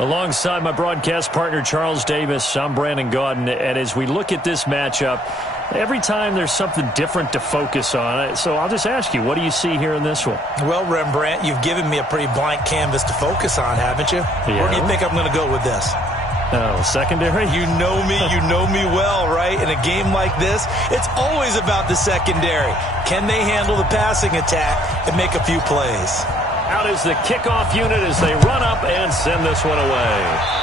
Alongside my broadcast partner, Charles Davis, I'm Brandon Gaudin. And as we look at this matchup, every time there's something different to focus on. So I'll just ask you, what do you see here in this one? Well, Rembrandt, you've given me a pretty blank canvas to focus on, haven't you? Yeah. Where do you think I'm going to go with this? Oh, secondary? You know me well, right? In a game like this, it's always about the secondary. Can they handle the passing attack and make a few plays? Out is the kickoff unit as they run up and send this one away.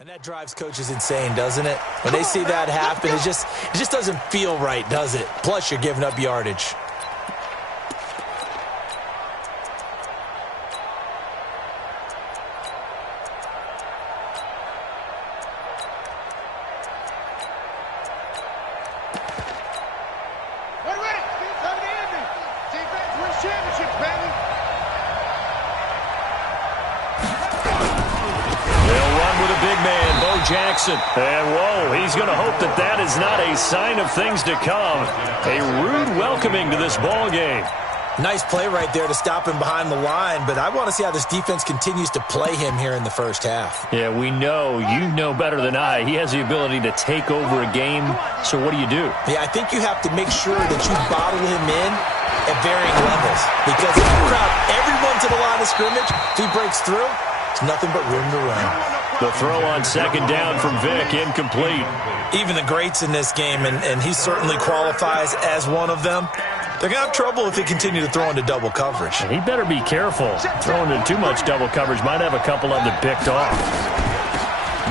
And that drives coaches insane, doesn't it? When they see that happen, it just doesn't feel right, does it? Plus, you're giving up yardage. Jackson. And whoa, he's going to hope that that is not a sign of things to come. A rude welcoming to this ball game. Nice play right there to stop him behind the line, but I want to see how this defense continues to play him here in the first half. Yeah, we know, you know better than I, he has the ability to take over a game. So what do you do? Yeah, I think you have to make sure that you bottle him in at varying levels, because if you crowd everyone to the line of scrimmage, if he breaks through, it's nothing but room to run. The throw on second down from Vick, incomplete. Even the greats in this game, and he certainly qualifies as one of them, they're going to have trouble if they continue to throw into double coverage. He better be careful. Throwing into too much double coverage might have a couple of them picked off.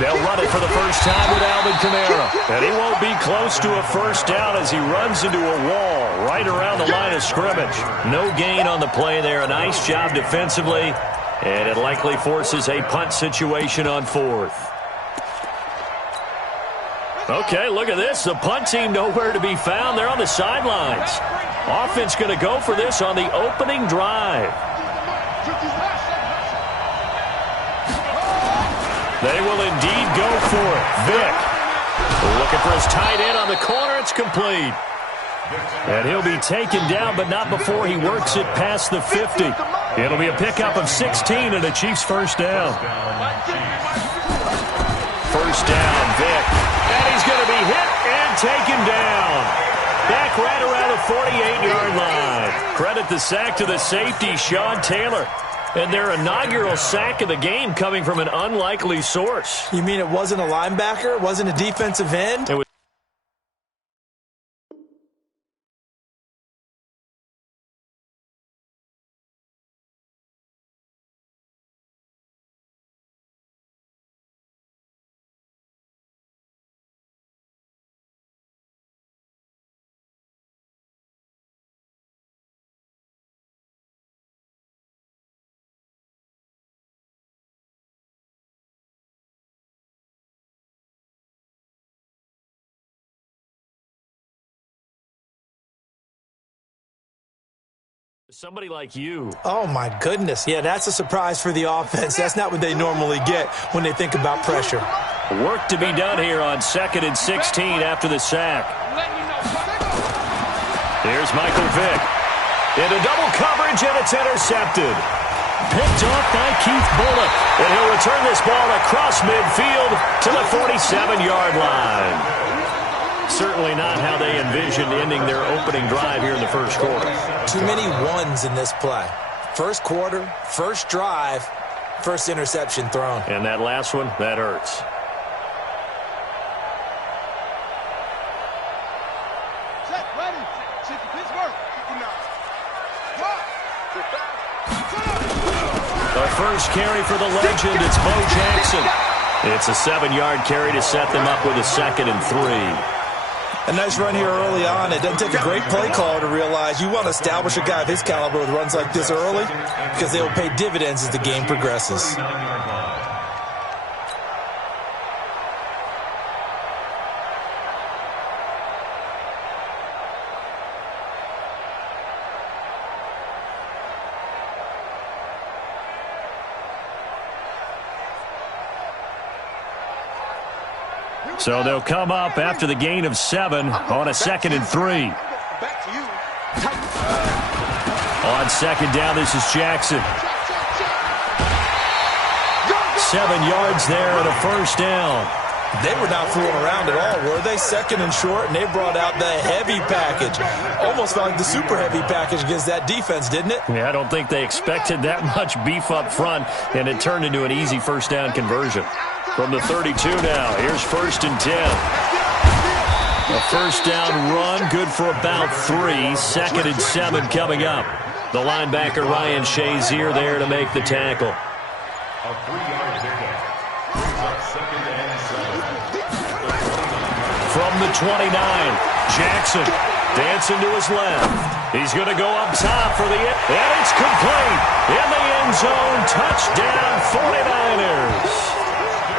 They'll run it for the first time with Alvin Kamara. And he won't be close to a first down as he runs into a wall right around the line of scrimmage. No gain on the play there. A nice job defensively. And it likely forces a punt situation on fourth. Okay, look at this. The punt team nowhere to be found. They're on the sidelines. Offense going to go for this on the opening drive. They will indeed go for it. Vick looking for his tight end on the corner. It's complete. And he'll be taken down, but not before he works it past the 50. It'll be a pickup of 16 and a Chiefs first down. First down, Vick. And he's going to be hit and taken down. Back right around the 48-yard line. Credit the sack to the safety, Sean Taylor. And their inaugural sack of the game coming from an unlikely source. You mean it wasn't a linebacker? It wasn't a defensive end? It was. Somebody like you. Oh, my goodness. Yeah, that's a surprise for the offense. That's not what they normally get when they think about pressure. Work to be done here on 2nd and 16 after the sack. Here's Michael Vick. Into double coverage, and it's intercepted. Picked off by Keith Bullock. And he'll return this ball across midfield to the 47-yard line. Certainly not how they envisioned ending their opening drive here in the first quarter. Too many ones in this play. First quarter, first drive, first interception thrown. And that last one, that hurts. The first carry for the legend, it's Bo Jackson. It's a 7-yard carry to set them up with a 2nd and 3. A nice run here early on. It doesn't take a great play caller to realize you want to establish a guy of his caliber with runs like this early because they will pay dividends as the game progresses. So they'll come up after the gain of 7 on a 2nd and 3. On 2nd down, this is Jackson. 7 yards there and a 1st down. They were not fooling around at all, were they? 2nd and short, and they brought out the heavy package. Almost felt like the super heavy package against that defense, didn't it? Yeah, I don't think they expected that much beef up front, and it turned into an easy 1st down conversion. From the 32 now, here's 1st and 10. A 1st down run, good for about 3. 2nd and 7 coming up. The linebacker Ryan Shazier there to make the tackle. A 3-yard pickup. Brings up 2nd and 7. From the 29, Jackson dancing to his left. He's going to go up top for the end, and it's complete. In the end zone, touchdown 49ers.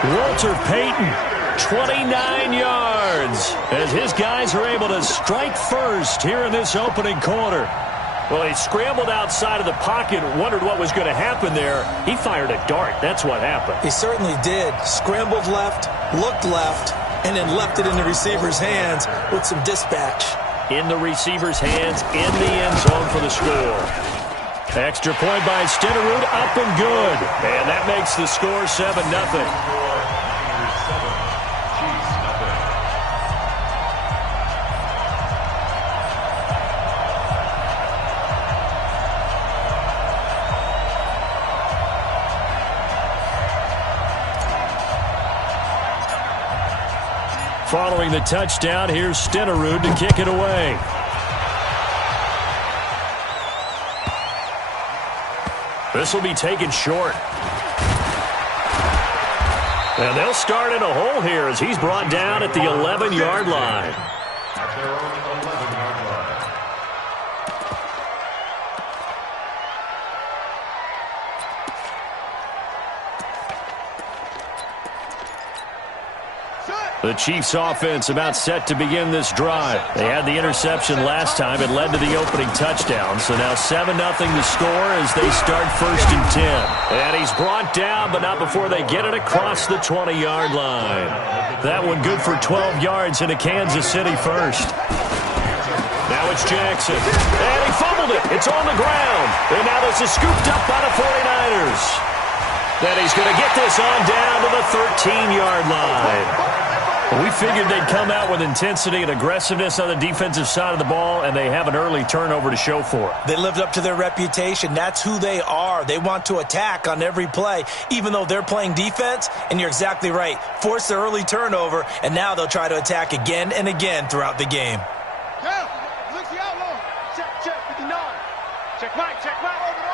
Walter Payton, 29 yards, as his guys are able to strike first here in this opening quarter. Well, he scrambled outside of the pocket, wondered what was going to happen there. He fired a dart. That's what happened. He certainly did. Scrambled left, looked left, and then left it in the receiver's hands with some dispatch. In the receiver's hands, in the end zone for the score. Extra point by Stenerud, up and good. And that makes the score 7-0. Following the touchdown, here's Stenerud to kick it away. This will be taken short. And they'll start in a hole here as he's brought down at the 11-yard line. At their own 11-yard line. The Chiefs offense about set to begin this drive. They had the interception last time. It led to the opening touchdown. So now 7-0 the score as they start 1st and 10. And he's brought down, but not before they get it across the 20-yard line. That one good for 12 yards into Kansas City first. Now it's Jackson. And he fumbled it. It's on the ground. And now this is scooped up by the 49ers. Then he's going to get this on down to the 13-yard line. We figured they'd come out with intensity and aggressiveness on the defensive side of the ball, and they have an early turnover to show for it. They lived up to their reputation. That's who they are. They want to attack on every play, even though they're playing defense. And you're exactly right. Force the early turnover, and now they'll try to attack again and again throughout the game. Yeah, looks the outlaw. Check, 59. Check right, over.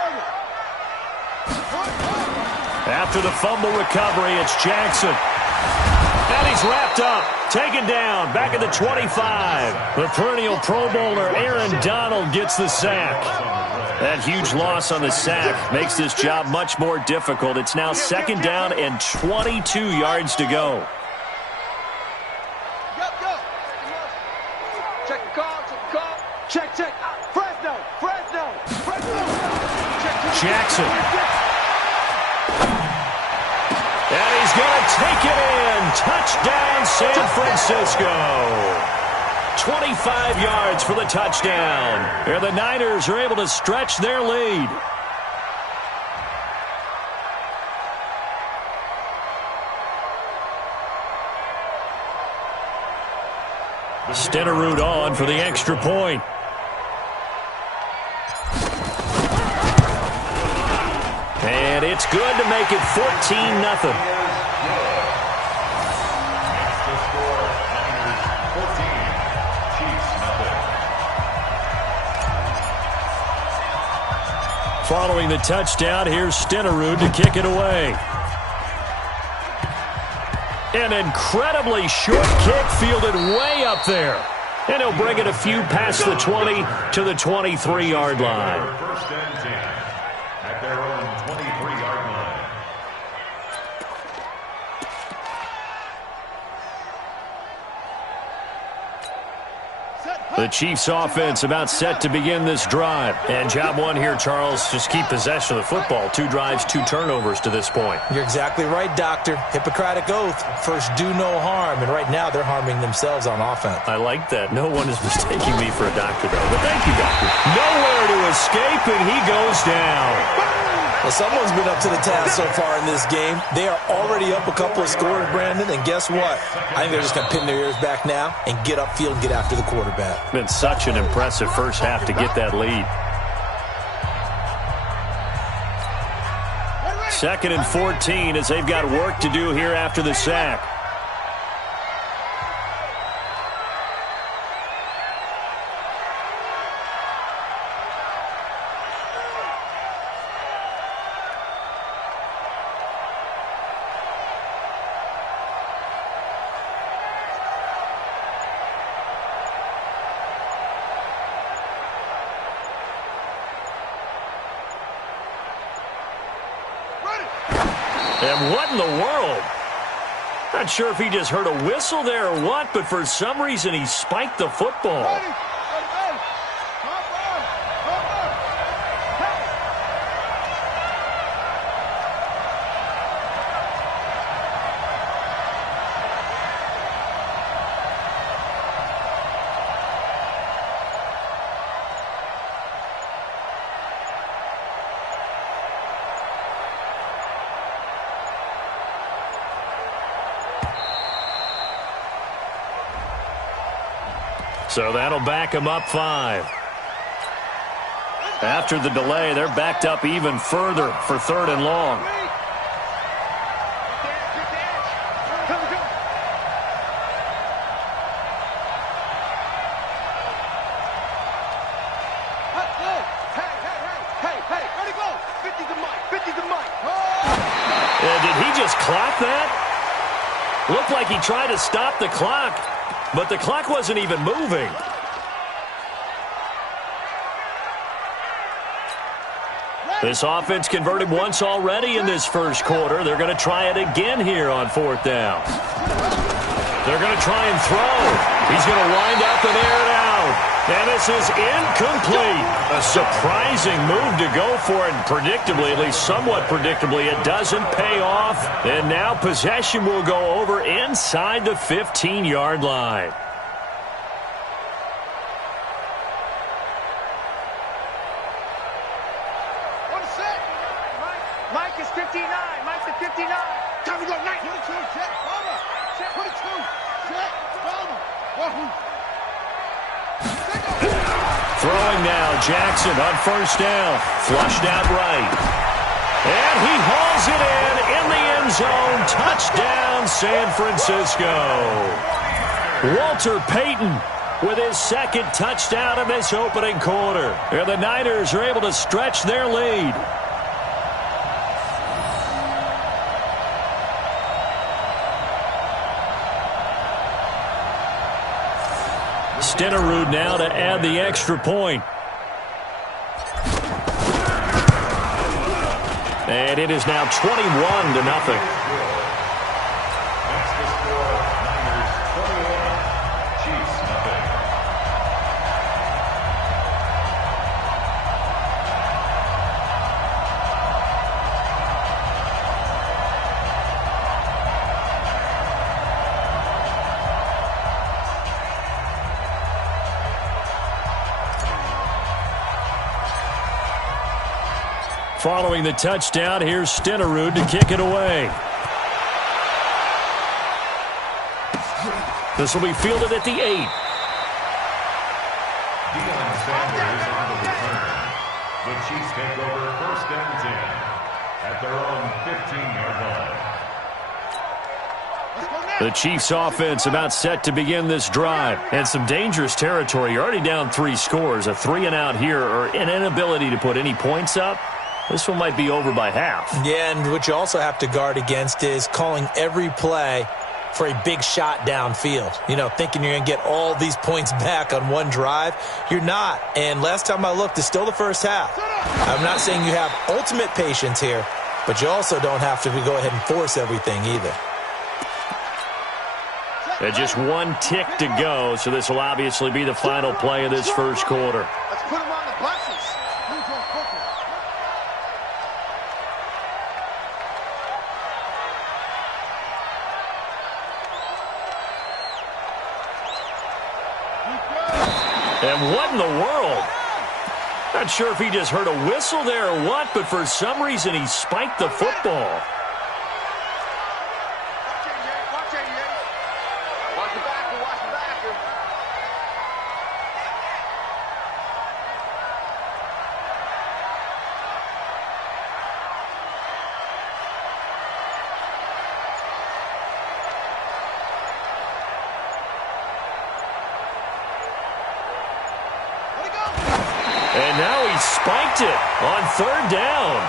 After the fumble recovery, it's Jackson. And he's wrapped up, taken down, back at the 25. The perennial Pro Bowler Aaron Donald gets the sack. That huge loss on the sack makes this job much more difficult. It's now 2nd down and 22 yards to go. Go. Check the call. Check. Fresno. Jackson. And he's going to take it in. Touchdown, San Francisco. 25 yards for the touchdown. And the Niners are able to stretch their lead. Stenerud on for the extra point. And it's good to make it 14-0. Following the touchdown, here's Stenerud to kick it away. An incredibly short kick fielded way up there. And he'll bring it a few past the 20 to the 23-yard line. First and 10 at their own 23-yard line. The Chiefs offense about set to begin this drive. And job one here, Charles, just keep possession of the football. 2 drives, 2 turnovers to this point. You're exactly right, Doctor. Hippocratic oath. First, do no harm. And right now, they're harming themselves on offense. I like that. No one is mistaking me for a doctor, though. But thank you, Doctor. Nowhere to escape, and he goes down. Well, someone's been up to the task so far in this game. They are already up a couple of scores, Brandon, and guess what? I think they're just going to pin their ears back now and get upfield and get after the quarterback. Been such an impressive first half to get that lead. 2nd and 14 as they've got work to do here after the sack. And what in the world? Not sure if he just heard a whistle there or what, but for some reason he spiked the football. So that'll back him up 5. After the delay, they're backed up even further for 3rd and long. Did he just clock that? Looked like he tried to stop the clock. But the clock wasn't even moving. This offense converted once already in this first quarter. They're going to try it again here on 4th down. They're going to try and throw. He's going to wind up and air it out. And this is incomplete. A surprising move to go for it. And predictably, at least somewhat predictably, it doesn't pay off. And now possession will go over inside the 15-yard line. Mike is 59. Mike's at 59. Time to go. 22. Check. Palmer. Check. 22. Check. Palmer. Throwing now, Jackson on 1st down. Flushed out right. And he hauls it in the end zone. Touchdown, San Francisco. Walter Payton with his 2nd touchdown of this opening quarter. And the Niners are able to stretch their lead. Stenerud now to add the extra point. And it is now 21-0. Following the touchdown, here's Stenerud to kick it away. This will be fielded at the 8. Deion Sanders on the return. The Chiefs take over 1st and 10 at their own 15-yard line. The Chiefs offense about set to begin this drive. And some dangerous territory. You're already down 3 scores. A 3-and-out here or an inability to put any points up. This one might be over by half. Yeah, and what you also have to guard against is calling every play for a big shot downfield. You know, thinking you're going to get all these points back on one drive. You're not. And last time I looked, it's still the first half. I'm not saying you have ultimate patience here, but you also don't have to go ahead and force everything either. And just one tick to go, so this will obviously be the final play of this first quarter. Let's put him on the buses. And what in the world? Not sure if he just heard a whistle there or what, but for some reason he spiked the football. And now he spiked it on third down.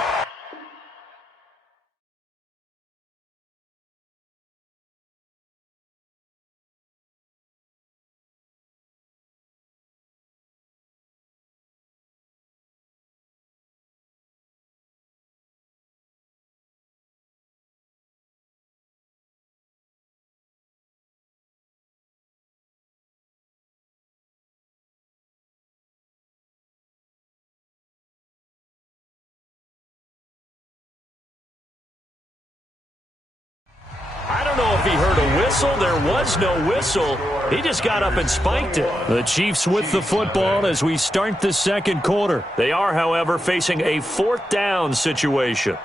I don't know if he heard a whistle. There was no whistle. He just got up and spiked it. The Chiefs with the football as we start the second quarter. They are, however, facing a fourth down situation.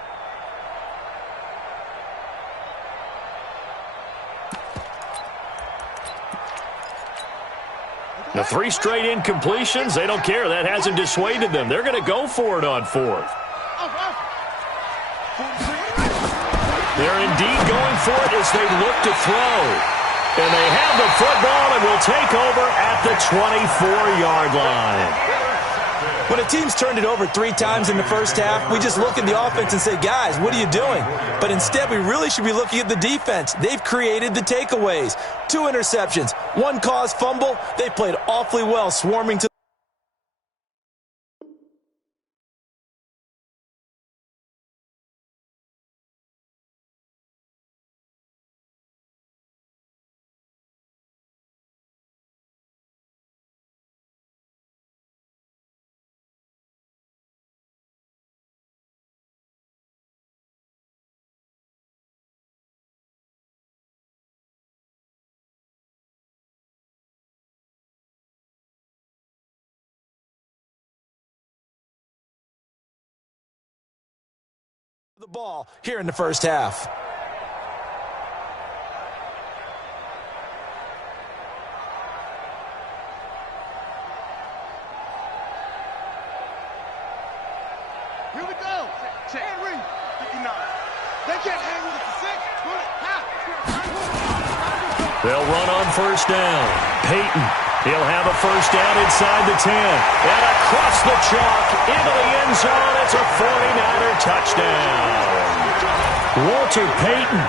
The 3 straight incompletions, they don't care. That hasn't dissuaded them. They're going to go for it on fourth. They're indeed going for it as they look to throw. And they have the football and will take over at the 24-yard line. When a team's turned it over 3 times in the first half, we just look at the offense and say, guys, what are you doing? But instead, we really should be looking at the defense. They've created the takeaways. 2 interceptions, 1 caused fumble. They played awfully well, swarming to the ball here in the first half. Here we go. Henry, 59. They can't hang with the 6. Put it half. They'll run on first down. Peyton, he'll have a first down inside the 10. And across the chalk into the end zone. It's a 49er touchdown. Walter Payton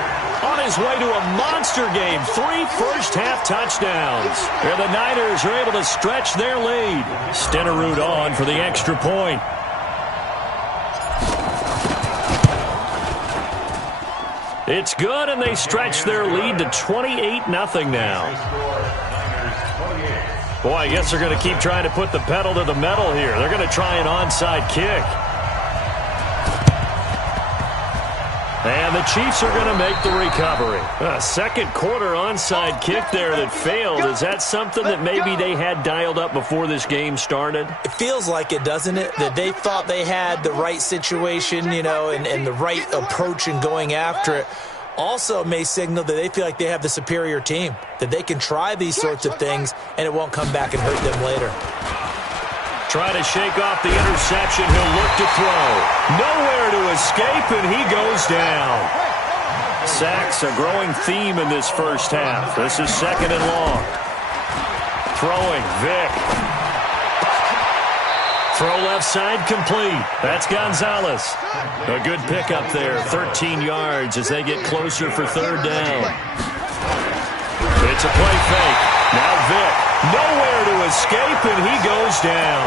on his way to a monster game. 3 first-half touchdowns. And the Niners are able to stretch their lead. Stenerud on for the extra point. It's good, and they stretch their lead to 28-0 now. Boy, I guess they're going to keep trying to put the pedal to the metal here. They're going to try an onside kick. And the Chiefs are going to make the recovery. A second quarter onside kick there that failed. Is that something that maybe they had dialed up before this game started? It feels like it, doesn't it? That they thought they had the right situation, you know, and the right approach in going after it. Also may signal that they feel like they have the superior team, that they can try these sorts of things and it won't come back and hurt them later. Trying to shake off the interception. He'll look to throw. Nowhere to escape, and he goes down. Sacks, a growing theme in this first half. This is second and long. Throwing, Vick. Throw left side complete. That's Gonzalez. A good pickup there. 13 yards as they get closer for third down. It's a play fake. Now Vic, nowhere to escape, and he goes down.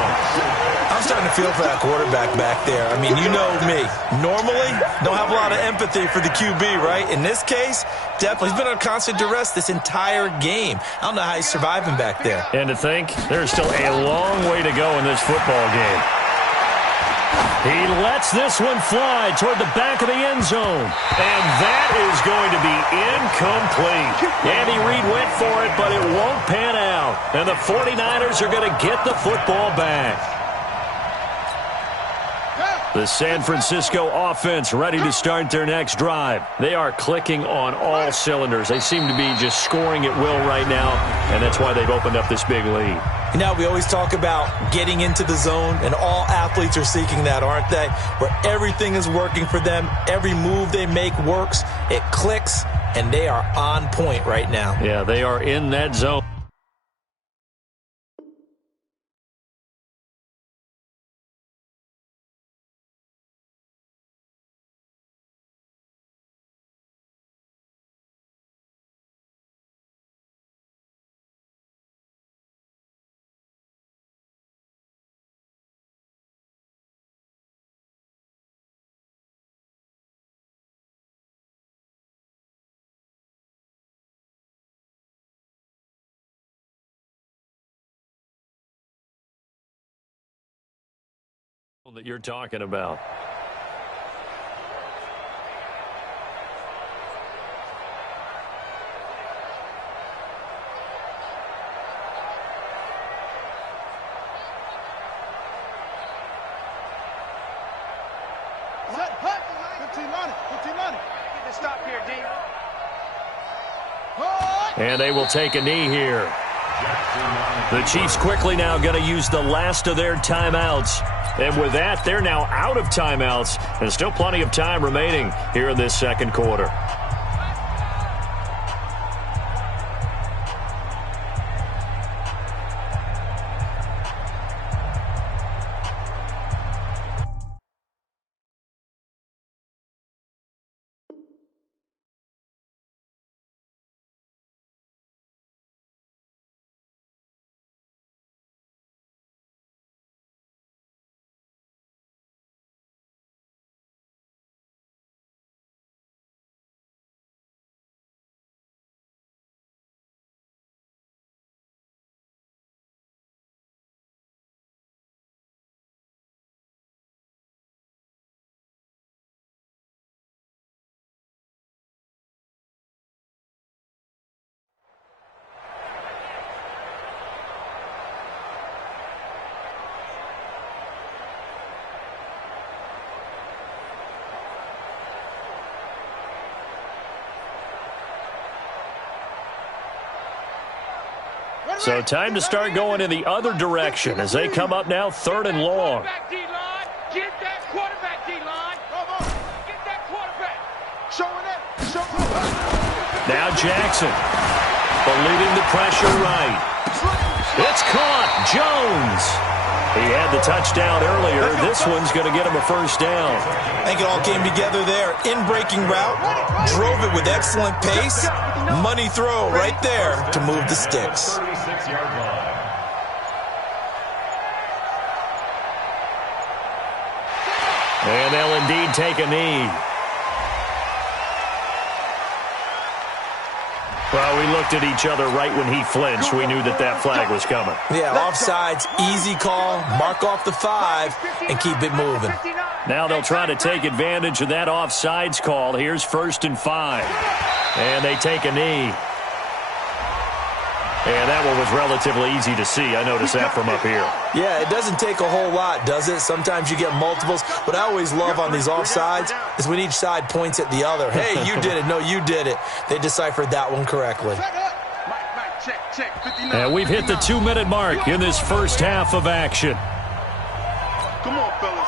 I'm starting to feel for that quarterback back there. I mean, you know me. Normally, don't have a lot of empathy for the QB, right? In this case, definitely. He's been under constant duress this entire game. I don't know how he's surviving back there. And to think, there's still a long way to go in this football game. He lets this one fly toward the back of the end zone. And that is going to be incomplete. Andy Reid went for it, but it won't pan out. And the 49ers are going to get the football back. The San Francisco offense ready to start their next drive. They are clicking on all cylinders. They seem to be just scoring at will right now, and that's why they've opened up this big lead. You know, we always talk about getting into the zone, and all athletes are seeking that, aren't they? Where everything is working for them, every move they make works, it clicks, and they are on point right now. Yeah, they are in that zone. That you're talking about. Set, hut, 15 on it, 15 on it. Get the stop here, D. And they will take a knee here. The Chiefs quickly now going to use the last of their timeouts. And with that, they're now out of timeouts. And still plenty of time remaining here in this second quarter. So time to start going in the other direction as they come up now 3rd and long. Get that quarterback, D-line. Get that quarterback. Showing it. Now Jackson. Believing the pressure right. It's caught. Jones. He had the touchdown earlier. This one's going to get him a first down. I think it all came together there. In-breaking route. Drove it with excellent pace. Money throw right there to move the sticks. 36-yard line. And they'll indeed take a knee. Well, we looked at each other right when he flinched. We knew that that flag was coming. Yeah, offsides, easy call, mark off the 5, and keep it moving. Now they'll try to take advantage of that offsides call. Here's 1st and 5. And they take a knee. And that one was relatively easy to see. I noticed that from up here. Yeah, it doesn't take a whole lot, does it? Sometimes you get multiples. What I always love on these offsides is when each side points at the other. Hey, you did it. No, you did it. They deciphered that one correctly. And we've hit the 2-minute mark in this first half of action. Come on, fellas.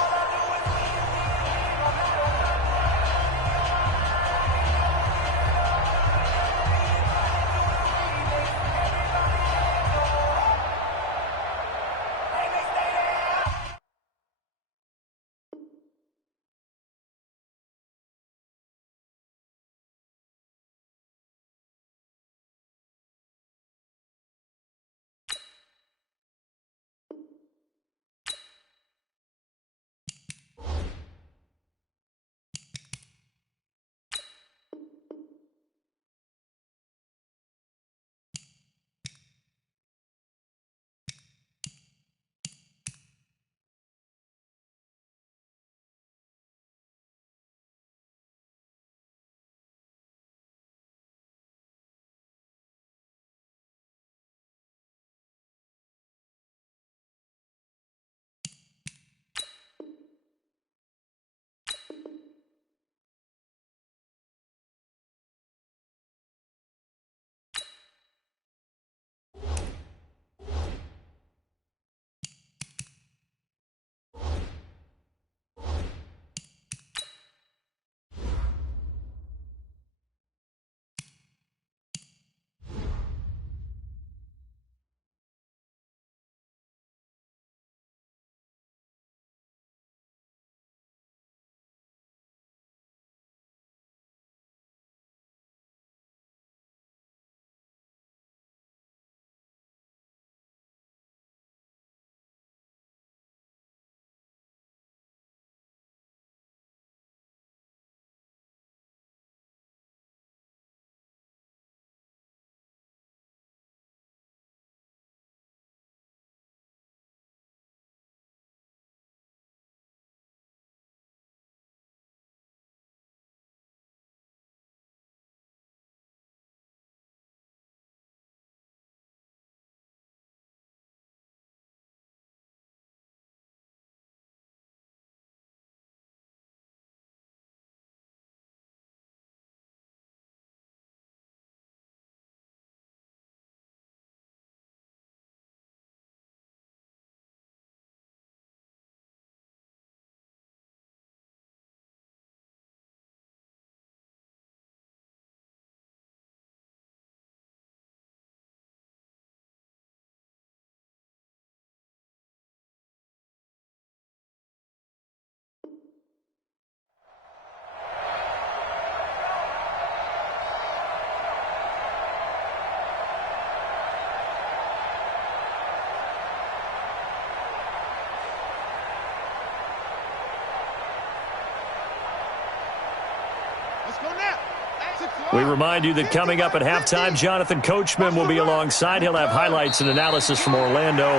We remind you that coming up at halftime, Jonathan Coachman will be alongside. He'll have highlights and analysis from Orlando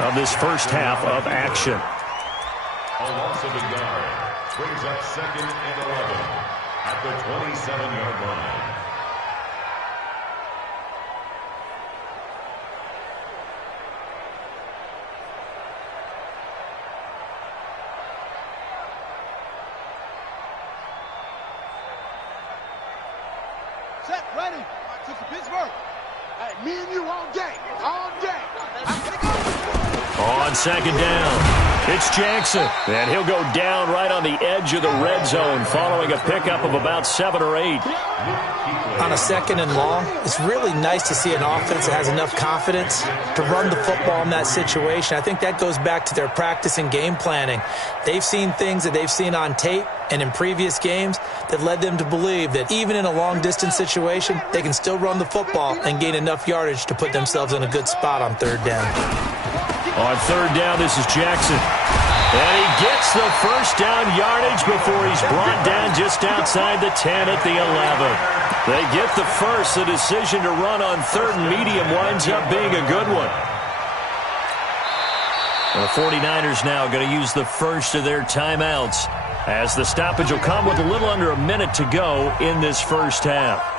of this first half of action. A loss of a yard brings up 2nd and 11 at the 27-yard line. Set, ready. Took to Pittsburgh. Hey, me and you all day. All day. I'm gonna go. On 2nd down, it's Jackson. And he'll go down right on the edge of the red zone following a pickup of about 7 or 8. On a 2nd and long, it's really nice to see an offense that has enough confidence to run the football in that situation. I think that goes back to their practice and game planning. They've seen things that they've seen on tape and in previous games that led them to believe that even in a long-distance situation, they can still run the football and gain enough yardage to put themselves in a good spot on 3rd down. On 3rd down, this is Jackson. And he gets the first down yardage before he's brought down just outside the 10 at the 11. They get the first. The decision to run on 3rd and medium winds up being a good one. And the 49ers now going to use the first of their timeouts as the stoppage will come with a little under a minute to go in this first half.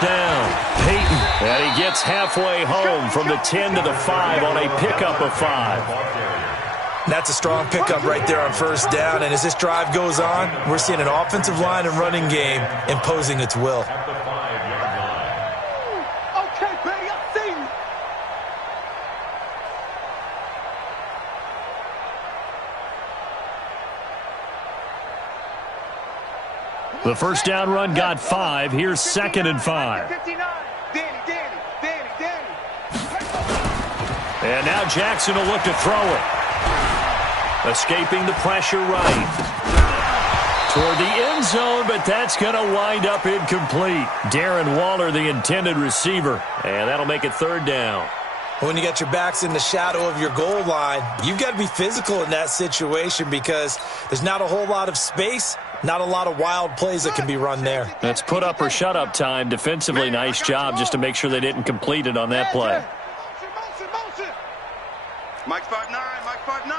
Down, Peyton, and he gets halfway home from the 10 to the 5 on a pickup of 5. That's a strong pickup right there on 1st down, and as this drive goes on, we're seeing an offensive line and running game imposing its will. At the 5-yard line. Okay, Brady, I see you. The first down run got 5. Here's 2nd and 5. 59. Danny. And now Jackson will look to throw it. Escaping the pressure right. Toward the end zone, but that's going to wind up incomplete. Darren Waller, the intended receiver. And that'll make it 3rd down. When you got your backs in the shadow of your goal line, you've got to be physical in that situation because there's not a whole lot of space. Not a lot of wild plays that can be run there. That's put up or shut up time. Defensively, nice job just to make sure they didn't complete it on that play. Motion. Mike 5'9", Mike 5'9".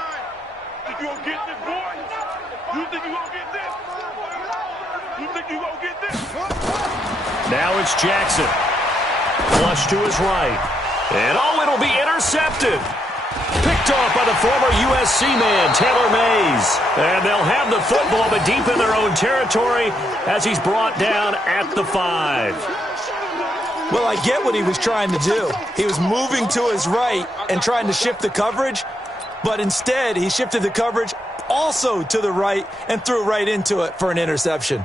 You gonna get this, boy? You think you gonna get this? You think you gonna get this? Now it's Jackson. Flush to his right. And it'll be intercepted. Picked off by the former USC man, Taylor Mays. And they'll have the football, but deep in their own territory as he's brought down at the 5. Well, I get what he was trying to do. He was moving to his right and trying to shift the coverage, but instead he shifted the coverage also to the right and threw right into it for an interception.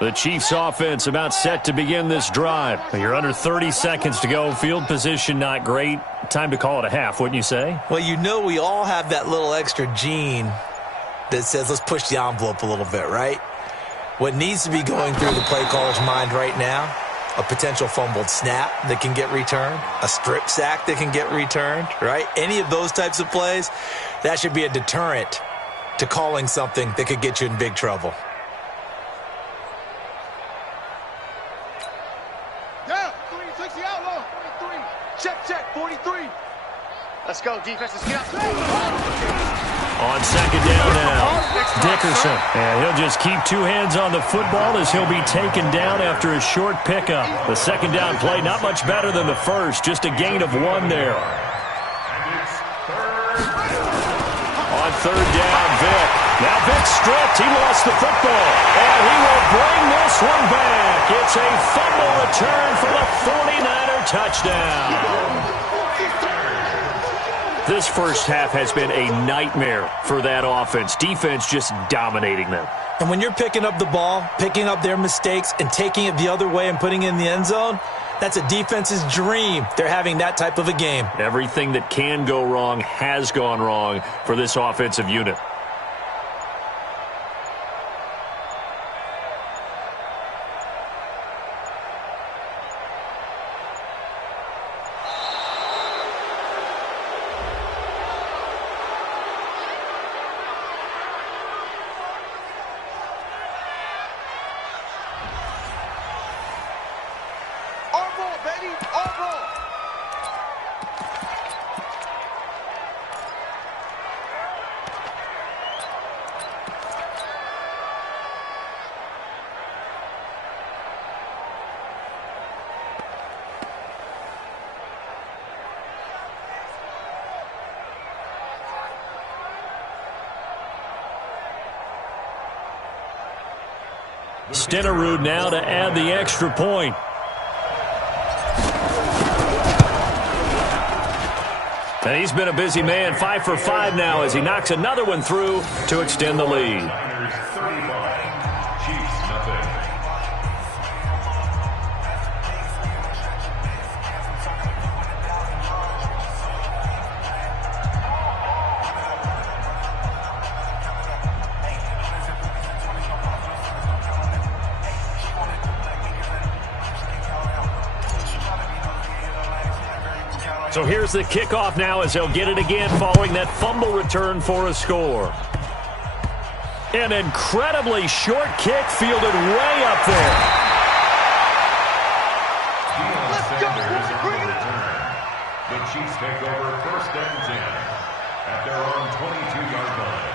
The Chiefs offense about set to begin this drive. You're under 30 seconds to go. Field position not great. Time to call it a half, wouldn't you say? Well, you know we all have that little extra gene that says let's push the envelope a little bit, right? What needs to be going through the play caller's mind right now, a potential fumbled snap that can get returned, a strip sack that can get returned, right? Any of those types of plays, that should be a deterrent to calling something that could get you in big trouble. Check, 43. Let's go, defense. Let's get out. On 2nd down now, Dickerson. And he'll just keep 2 hands on the football as he'll be taken down after a short pickup. The 2nd down play not much better than the first, just a gain of 1 there. On 3rd down, Vick. Now Vick stripped. He lost the football. And he will bring this one back. It's a fumble return for the 49er touchdown. This first half has been a nightmare for that offense. Defense just dominating them. And when you're picking up the ball, picking up their mistakes, and taking it the other way and putting it in the end zone, That's a defense's dream. They're having that type of a game. Everything that can go wrong has gone wrong for this offensive unit. Stenerud now to add the extra point. And he's been a busy man, 5 for 5 now as he knocks another one through to extend the lead. So here's the kickoff now as they'll get it again following that fumble return for a score. An incredibly short kick fielded way up there. Let's go. The Chiefs take over 1st and 10 at their own 22-yard line.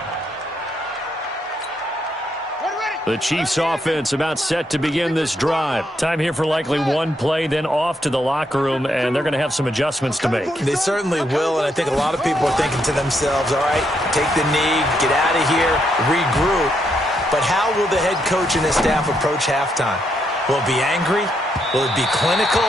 The Chiefs offense about set to begin this drive. Time here for likely one play, then off to the locker room, and they're going to have some adjustments to make. They certainly will, and I think a lot of people are thinking to themselves, all right, take the knee, get out of here, regroup. But how will the head coach and his staff approach halftime? Will it be angry? Will it be clinical?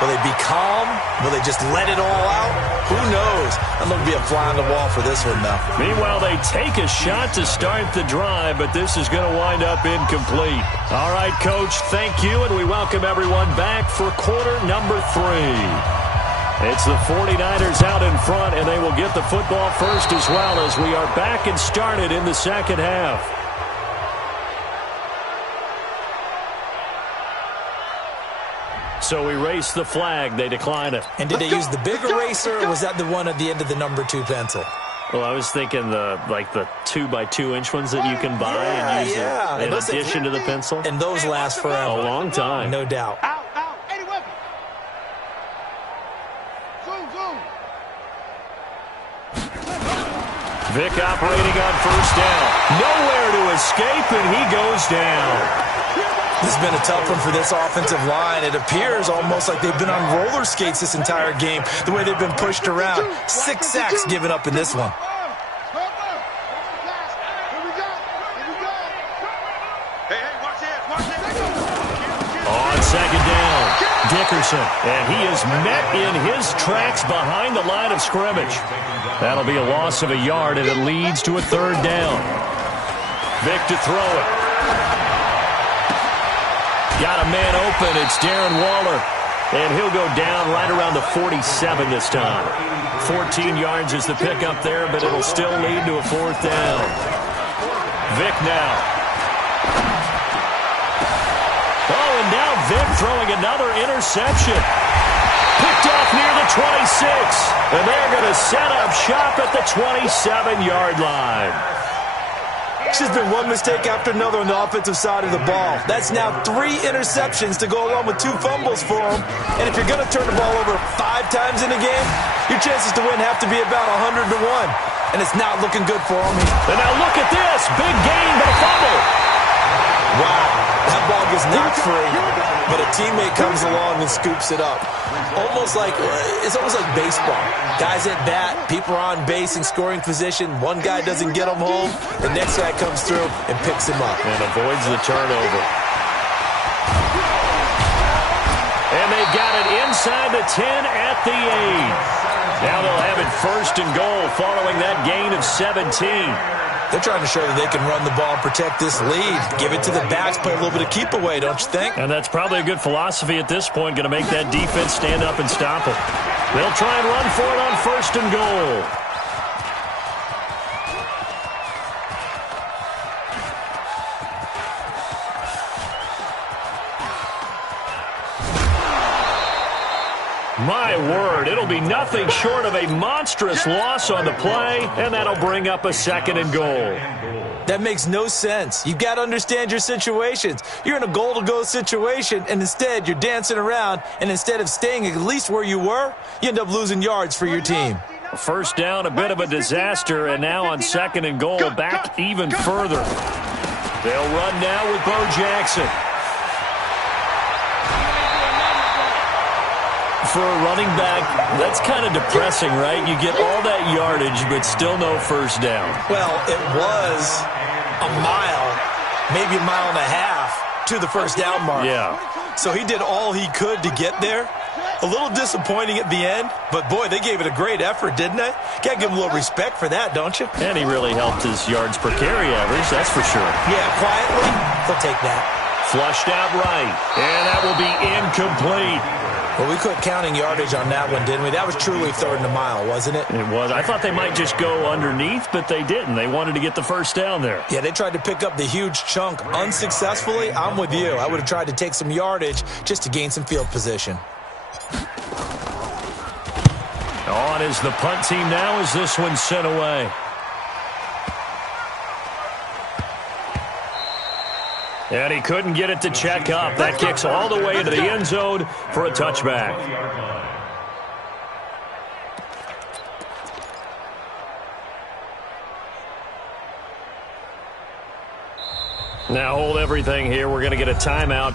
Will they be calm? Will they just let it all out? Who knows? I'm going to be a fly on the wall for this one, though. Meanwhile, they take a shot to start the drive, but this is going to wind up incomplete. All right, Coach, thank you, and we welcome everyone back for quarter number 3. It's the 49ers out in front, and they will get the football first as well as we are back and started in the second half. So we race the flag. They decline it. And did they use the big eraser, or was that the one at the end of the number 2 pencil? Well, I was thinking the 2x2-inch ones that you can buy and use in addition to the pencil. And those last forever. A long time. No doubt. Out. Eddie Weapon. Zoom. Vick operating on 1st down. Nowhere to escape, and he goes down. This has been a tough one for this offensive line. It appears almost like they've been on roller skates this entire game, the way they've been pushed around. 6 sacks given up in this one. Hey, watch this. On 2nd down, Dickerson, and he is met in his tracks behind the line of scrimmage. That'll be a loss of a yard, and it leads to a 3rd down. Vick to throw it. Got a man open. It's Darren Waller. And he'll go down right around the 47 this time. 14 yards is the pickup there, but it'll still lead to a 4th down. Vick now. Oh, and now Vick throwing another interception. Picked off near the 26. And they're going to set up shop at the 27-yard line. There's been one mistake after another on the offensive side of the ball. That's now 3 interceptions to go along with 2 fumbles for them. And if you're going to turn the ball over 5 times in a game, your chances to win have to be about 100 to 1. And it's not looking good for them. And now look at this. Big gain, but a fumble. Wow. That ball gets knocked free, but a teammate comes along and scoops it up. It's almost like baseball. Guys at bat, people are on base in scoring position. One guy doesn't get them home. The next guy comes through and picks him up. And avoids the turnover. And they've got it inside the 10 at the 8. Now they'll have it 1st and goal following that gain of 17. They're trying to show that they can run the ball and protect this lead. Give it to the backs, play a little bit of keep away, don't you think? And that's probably a good philosophy at this point, going to make that defense stand up and stop them. They'll try and run for it on 1st and goal. My word, it'll be nothing short of a monstrous loss on the play, and that'll bring up a 2nd and goal. That makes no sense. You've got to understand your situations. You're in a goal-to-go situation, and instead you're dancing around, and instead of staying at least where you were, you end up losing yards for your team. 1st down, a bit of a disaster, and now on 2nd and goal, back even further. They'll run now with Bo Jackson. For a running back, that's kind of depressing, right? You get all that yardage, but still no 1st down. Well, it was a mile, maybe a mile and a half to the 1st down mark. Yeah. So he did all he could to get there. A little disappointing at the end, but boy, they gave it a great effort, didn't they? Got to give him a little respect for that, don't you? And he really helped his yards per carry average, that's for sure. Yeah, quietly, he'll take that. Flushed out right, and that will be incomplete. Well, we quit counting yardage on that one, didn't we? That was truly 3rd and a mile, wasn't it? It was. I thought they might just go underneath, but they didn't. They wanted to get the 1st down there. Yeah, they tried to pick up the huge chunk unsuccessfully. I'm with you. I would have tried to take some yardage just to gain some field position. On is the punt team now as this one's sent away. And he couldn't get it to check up. That kicks all the way into the end zone for a touchback. Now hold everything here. We're going to get a timeout.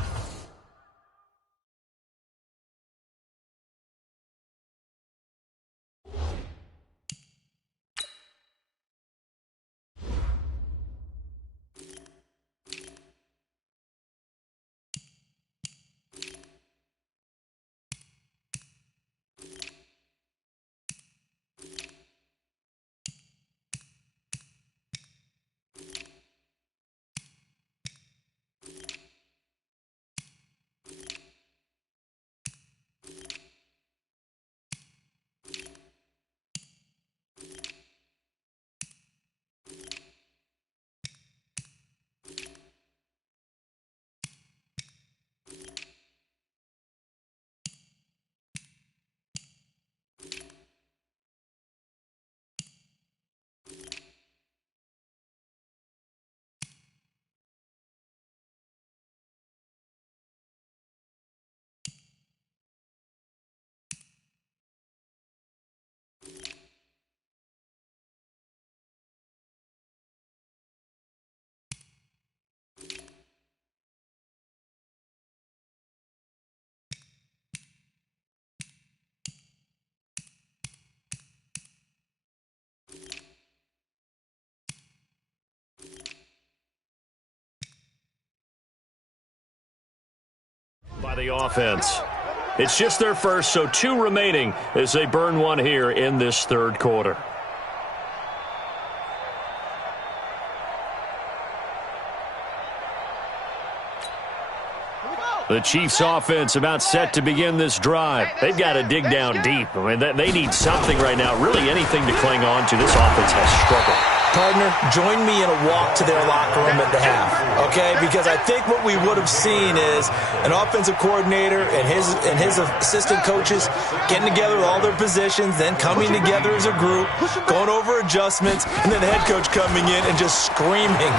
By the offense. It's just their first, so 2 remaining as they burn one here in this 3rd quarter. The Chiefs offense about set to begin this drive. They've got to dig down deep. I mean, they need something right now, really anything to cling on to. This offense has struggled. Partner, join me in a walk to their locker room at the half, okay? Because I think what we would have seen is an offensive coordinator and his assistant coaches getting together with all their positions, then coming together as a group, going over adjustments, and then the head coach coming in and just screaming,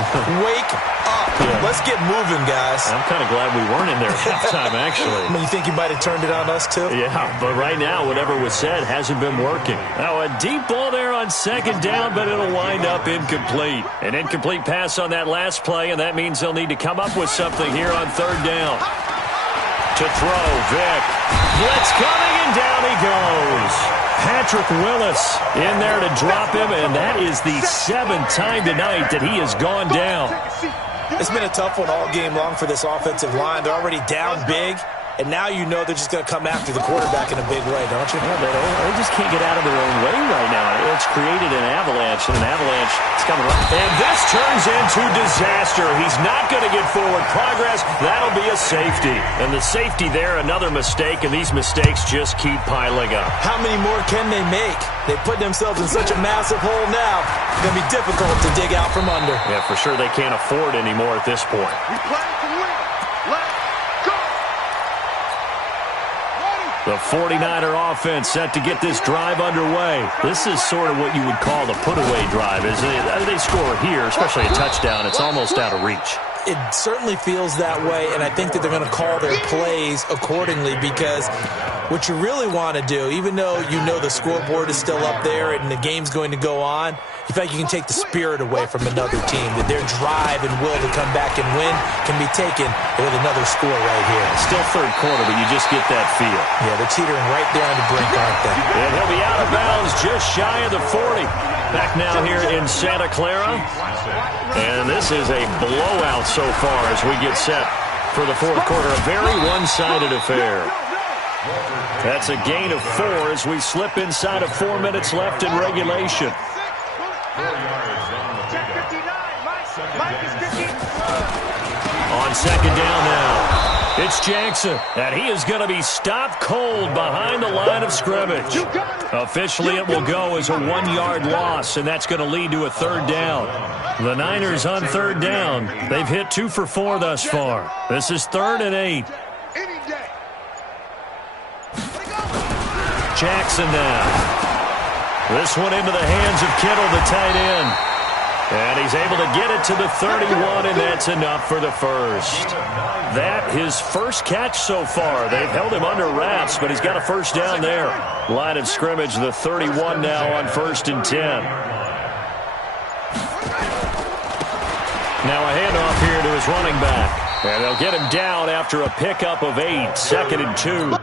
"Wake up. Yeah. Let's get moving, guys." I'm kind of glad we weren't in there at halftime, actually. I mean, you think you might have turned it on us, too? Yeah, but right now, whatever was said hasn't been working. Now, a deep ball there on 2nd down, but it'll wind up incomplete. An incomplete pass on that last play, and that means they'll need to come up with something here on 3rd down. To throw, Vick. Blitz coming, and down he goes. Patrick Willis in there to drop him, and that is the 7th time tonight that he has gone down. It's been a tough one all game long for this offensive line. They're already down big, and now you know they're just going to come after the quarterback in a big way, don't you? Yeah, they just can't get out of their own way right now. It's created an avalanche, and an avalanche is coming right. And this turns into disaster. He's not going to get forward progress. That'll be a safety. And the safety there, another mistake, and these mistakes just keep piling up. How many more can they make? They put themselves in such a massive hole now. It's going to be difficult to dig out from under. Yeah, for sure they can't afford anymore at this point. We playing to win. Let's go. The 49er offense set to get this drive underway. This is sort of what you would call the put-away drive, isn't it? They score here, especially a touchdown. It's almost out of reach. It certainly feels that way, and I think that they're going to call their plays accordingly, because what you really want to do, even though you know the scoreboard is still up there and the game's going to go on, you feel like you can take the spirit away from another team, that their drive and will to come back and win can be taken with another score right here. Still third quarter, but you just get that feel. Yeah, they're teetering right there on the brink, aren't they? And he'll be out of bounds just shy of the 40. Back now here in Santa Clara. And this is a blowout so far as we get set for the fourth quarter. A very one-sided affair. That's a gain of 4 as we slip inside of 4 minutes left in regulation. 4 yards on the pickup. On second down now. It's Jackson, and he is going to be stopped cold behind the line of scrimmage. Officially, it will go as a 1-yard loss, and that's going to lead to a third down. The Niners on third down. They've hit 2 for 4 thus far. This is 3rd and 8. Jackson now. This one into the hands of Kittle, the tight end. And he's able to get it to the 31, and that's enough for the first. That his first catch so far. They've held him under wraps, but he's got a first down there. Line of scrimmage, the 31 now on 1st and 10. Now a handoff here to his running back. And they'll get him down after a pickup of 8, 2nd and 2.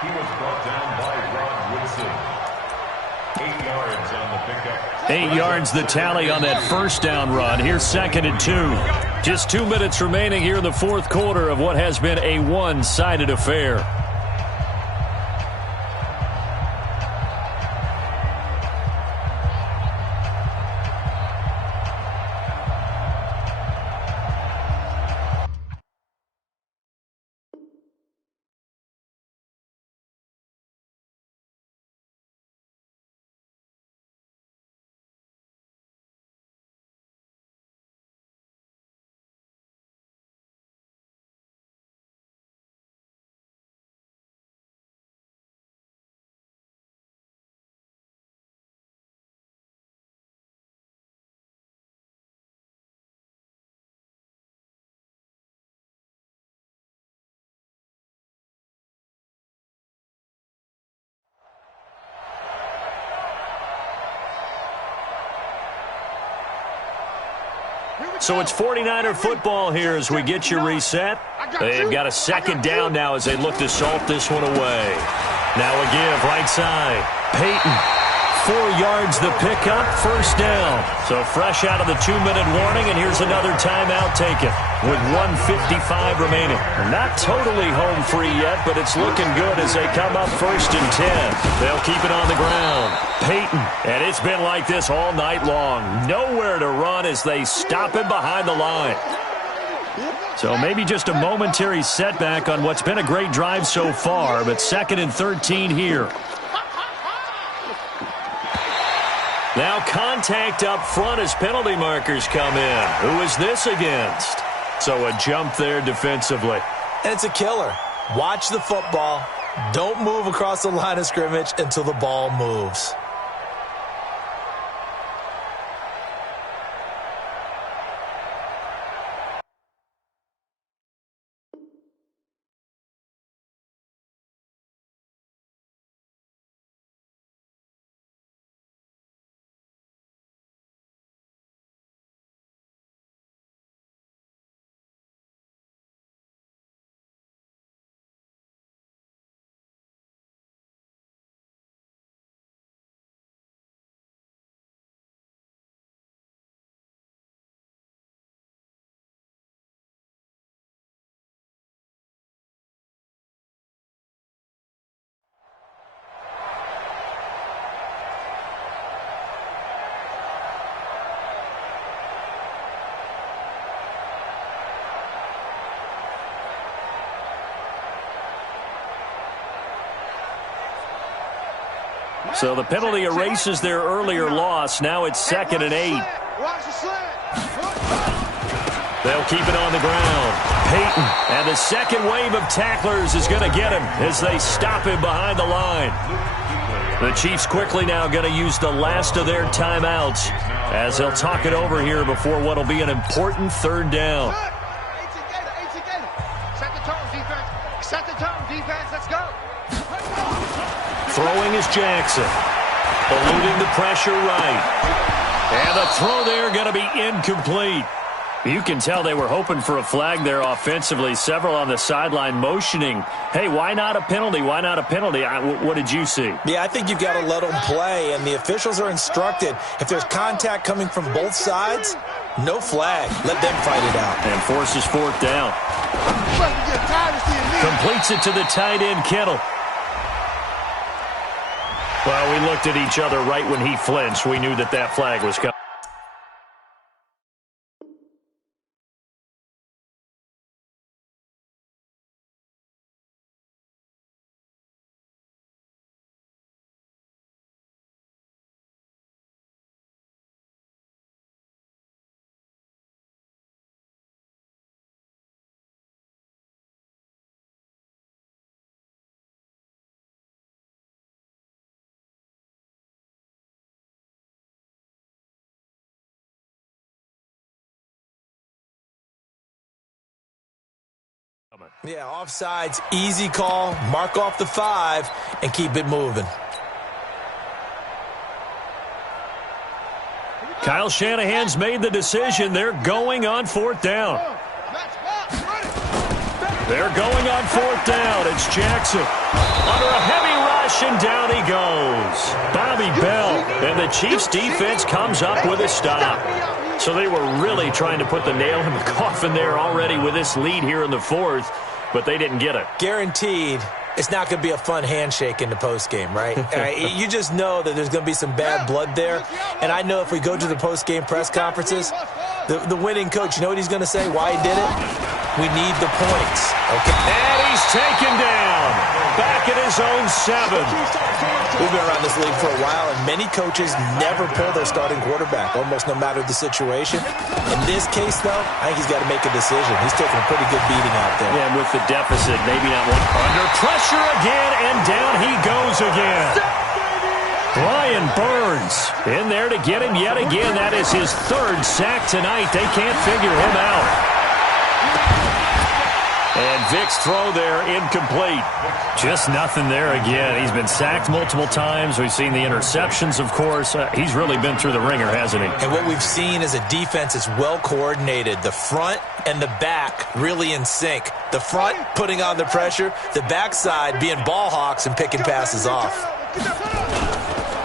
He was brought down by Rod Woodson. 8 yards on the pickup. 8 yards the tally on that first down run. Here's 2nd and 2. Just 2 minutes remaining here in the fourth quarter of what has been a one-sided affair. So it's 49er football here as we get you reset. They've got a second down now as they look to salt this one away. Now a give right side. Peyton. 4 yards the pickup, first down. So fresh out of the 2-minute warning, and here's another timeout taken with 1:55 remaining. Not totally home free yet, but it's looking good as they come up 1st and 10. They'll keep it on the ground. Peyton, and it's been like this all night long. Nowhere to run as they stop him behind the line. So maybe just a momentary setback on what's been a great drive so far, but 2nd and 13 here. Now contact up front as penalty markers come in. Who is this against? So a jump there defensively. And it's a killer. Watch the football. Don't move across the line of scrimmage until the ball moves. So the penalty erases their earlier loss. Now it's 2nd and 8. Watch the slant. They'll keep it on the ground. Peyton, and the second wave of tacklers is going to get him as they stop him behind the line. The Chiefs quickly now going to use the last of their timeouts as they'll talk it over here before what will be an important 3rd down. Set the tone, defense. Set the tone, defense. Let's go. Throwing is Jackson. Eluding the pressure right. And the throw there going to be incomplete. You can tell they were hoping for a flag there offensively. Several on the sideline motioning, hey, why not a penalty? Why not a penalty? What did you see? Yeah, I think you've got to let them play, and the officials are instructed. If there's contact coming from both sides, no flag. Let them fight it out. And forces 4th down. Completes it to the tight end, Kittle. Well, we looked at each other right when he flinched. We knew that that flag was coming. Yeah, offsides, easy call, mark off the 5, and keep it moving. Kyle Shanahan's made the decision. They're going on 4th down. They're going on 4th down. It's Jackson. Under a heavy rush, and down he goes. Bobby Bell. And the Chiefs' defense comes up with a stop. So they were really trying to put the nail in the coffin there already with this lead here in the 4th, but they didn't get it. Guaranteed it's not going to be a fun handshake in the postgame, right? You just know that there's going to be some bad blood there. And I know if we go to the postgame press conferences, the winning coach, you know what he's going to say, why he did it? We need the points. Okay. And he's taken down. Back at his own 7. We've been around this league for a while, and many coaches never pull their starting quarterback, almost no matter the situation. In this case, though, I think he's got to make a decision. He's taking a pretty good beating out there. Yeah, and with the deficit, maybe not one. Under pressure again, and down he goes again. Brian Burns in there to get him yet again. That is his 3rd sack tonight. They can't figure him out. And Vic's throw there incomplete. Just nothing there again. He's been sacked multiple times. We've seen the interceptions, of course. He's really been through the ringer, hasn't he? And what we've seen is a defense that's well coordinated. The front and the back really in sync. The front putting on the pressure. The backside being ball hawks and picking passes off.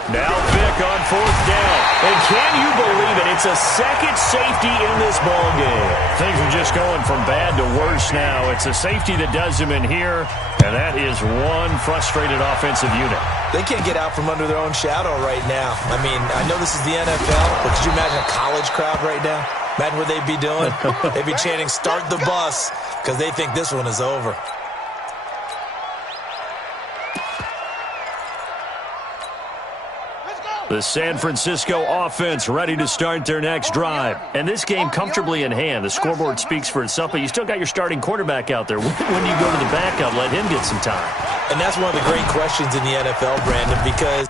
Now Vic on 4th down. And can you believe it? It's a second safety in this ball game. Things are just going from bad to worse now. It's a safety that does him in here, and that is one frustrated offensive unit. They can't get out from under their own shadow right now. I mean, I know this is the NFL, but could you imagine a college crowd right now? Imagine what they'd be doing. They'd be chanting, "Start the bus," because they think this one is over. The San Francisco offense ready to start their next drive. And this game comfortably in hand. The scoreboard speaks for itself, but you still got your starting quarterback out there. When do you go to the backup, let him get some time? And that's one of the great questions in the NFL, Brandon, because